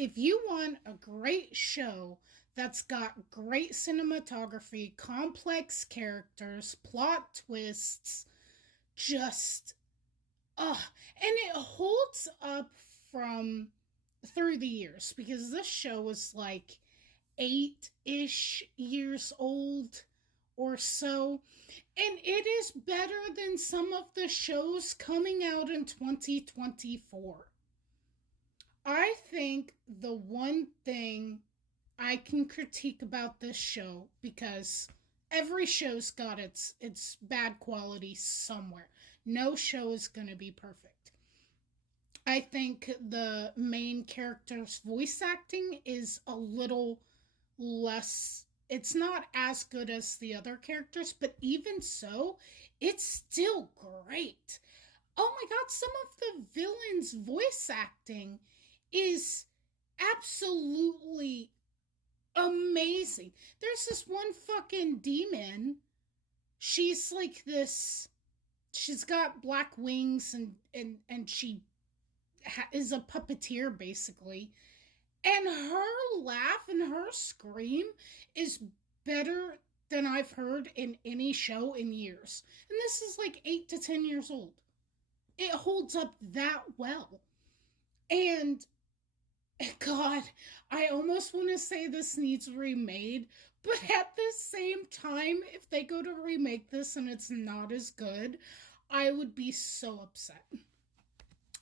if you want a great show that's got great cinematography, complex characters, plot twists, just and it holds up from through the years because this show was like 8-ish years old or so, and it is better than some of the shows coming out in 2024. I think the one thing I can critique about this show, because every show's got its bad quality somewhere. No show is going to be perfect. I think the main character's voice acting is a little less, it's not as good as the other characters, but even so, it's still great. Oh my god, some of the villains' voice acting is absolutely amazing. There's this one fucking demon. She's like this. She's got black wings and she is a puppeteer basically. And her laugh and her scream is better than I've heard in any show in years. And this is like 8 to 10 years old. It holds up that well. And God, I almost want to say this needs remade, but at the same time, if they go to remake this and it's not as good, I would be so upset.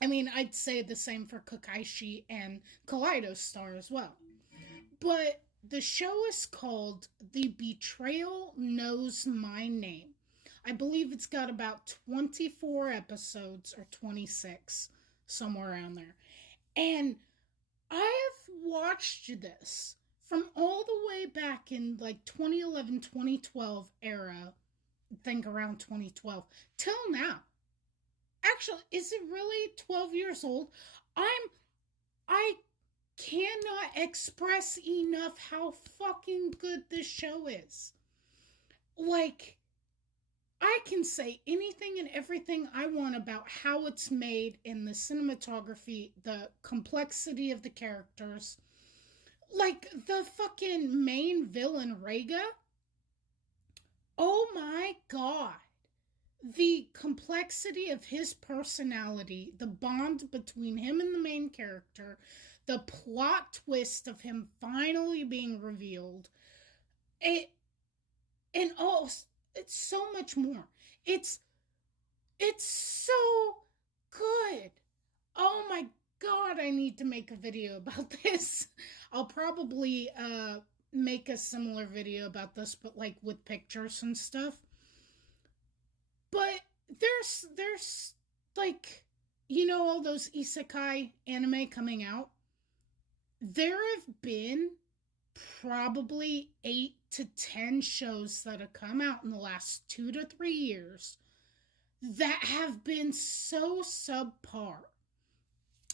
I mean, I'd say the same for Kakaishi and Kaleido Star as well. But the show is called The Betrayal Knows My Name. I believe it's got about 24 episodes or 26, somewhere around there. And I have watched this from all the way back in like 2011, 2012 era, I think around 2012, till now. Actually, is it really 12 years old? I cannot express enough how fucking good this show is. Like, I can say anything and everything I want about how it's made in the cinematography, the complexity of the characters. Like, the fucking main villain, Rega. Oh my god. The complexity of his personality, the bond between him and the main character, the plot twist of him finally being revealed, it and oh, it's so much more. It's so good. Oh my god, I need to make a video about this. I'll probably make a similar video about this, but like with pictures and stuff. But there's like, you know, all those isekai anime coming out. There have been probably 8 to 10 shows that have come out in the last 2 to 3 years that have been so subpar.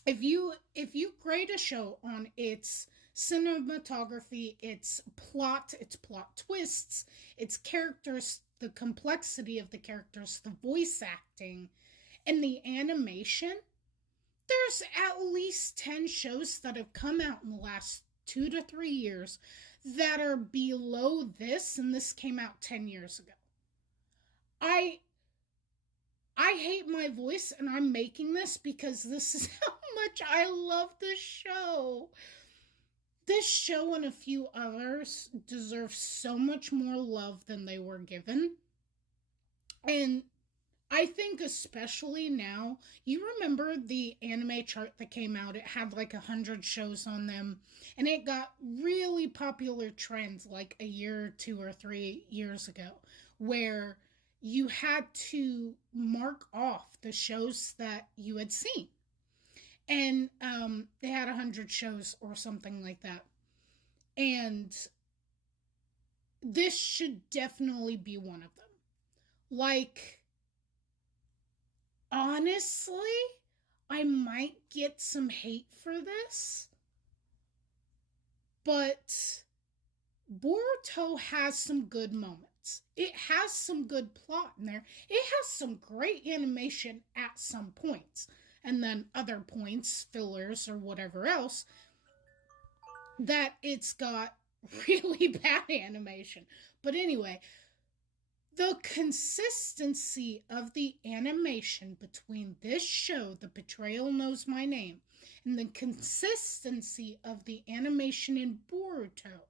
If you grade a show on its cinematography, its plot twists, its characters, the complexity of the characters, the voice acting, and the animation, there's at least 10 shows that have come out in the last 2 to 3 years that are below this, and this came out 10 years ago. I I hate my voice and I'm making this because this is how much I love this show. This show and a few others deserve so much more love than they were given. And I think especially now, you remember the anime chart that came out? It had like 100 shows on them, and it got really popular trends like a year or 2 or 3 years ago, where you had to mark off the shows that you had seen. And they had 100 shows or something like that. And this should definitely be one of them. Like, honestly, I might get some hate for this, but Boruto has some good moments. It has some good plot in there. It has some great animation at some points. And then other points, fillers, or whatever else, that it's got really bad animation. But anyway, the consistency of the animation between this show, The Betrayal Knows My Name, and the consistency of the animation in Boruto,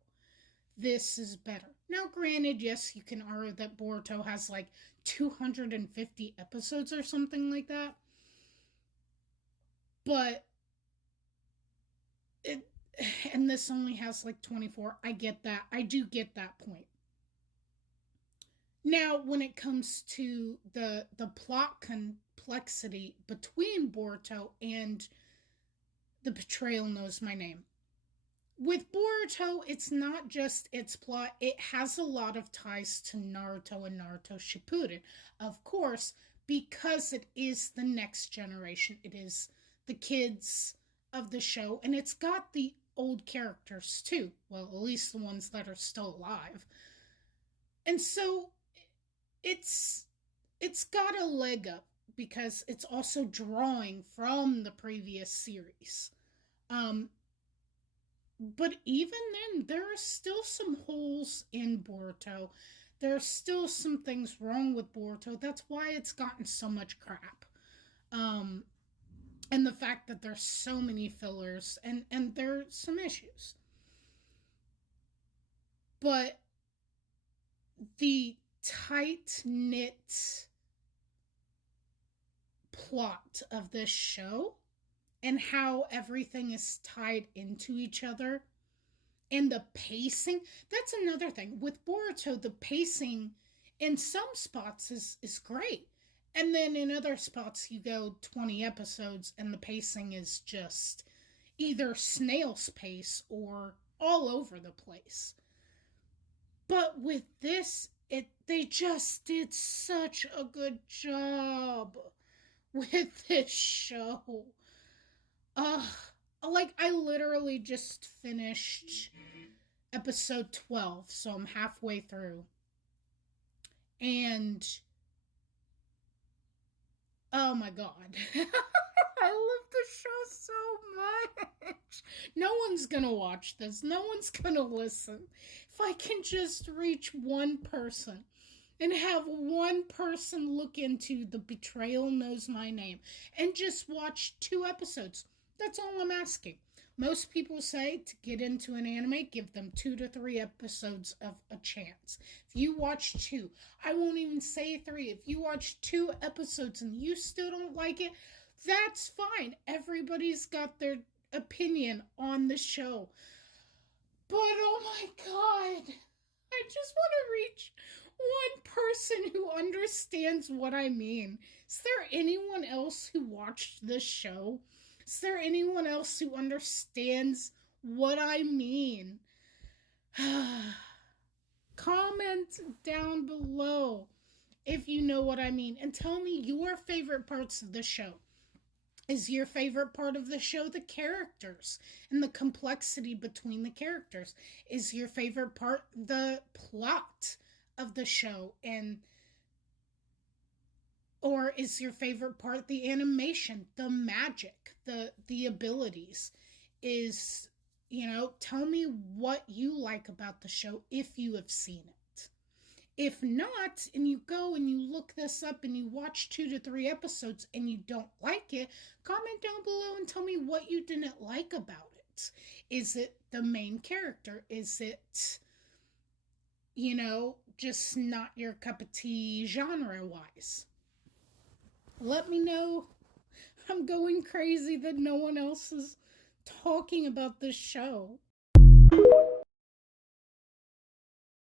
this is better. Now, granted, yes, you can argue that Boruto has like 250 episodes or something like that. But and this only has like 24. I get that. I do get that point. Now, when it comes to the plot complexity between Boruto and The Betrayal Knows My Name, with Boruto, it's not just its plot, it has a lot of ties to Naruto and Naruto Shippuden. Of course, because it is the next generation, it is the kids of the show, and it's got the old characters too. Well, at least the ones that are still alive. And so it's got a leg up because it's also drawing from the previous series. But even then, there are still some holes in Boruto. There are still some things wrong with Boruto. That's why it's gotten so much crap. And the fact that there's so many fillers, and there's some issues. But the tight-knit plot of this show and how everything is tied into each other and the pacing, that's another thing. With Boruto, the pacing in some spots is great. And then in other spots, you go 20 episodes and the pacing is just either snail's pace or all over the place. But with this, they just did such a good job with this show. Like, I literally just finished episode 12, so I'm halfway through. And oh my god. I love the show so much. No one's gonna watch this. No one's gonna listen. If I can just reach one person and have one person look into The Betrayal Knows My Name and just watch 2 episodes, that's all I'm asking. Most people say to get into an anime, give them 2 to 3 episodes of a chance. If you watch 2, I won't even say 3. If you watch 2 episodes and you still don't like it, that's fine. Everybody's got their opinion on the show. But oh my god, I just want to reach one person who understands what I mean. Is there anyone else who watched this show? Is there anyone else who understands what I mean? Comment down below if you know what I mean. And tell me your favorite parts of the show. Is your favorite part of the show the characters and the complexity between the characters? Is your favorite part the plot of the show? Or is your favorite part the animation, the magic, the abilities? Is, tell me what you like about the show if you have seen it. If not, and you go and you look this up and you watch 2 to 3 episodes and you don't like it, comment down below and tell me what you didn't like about it. Is it the main character? Is it, just not your cup of tea genre-wise? Let me know. I'm going crazy that no one else is talking about this show.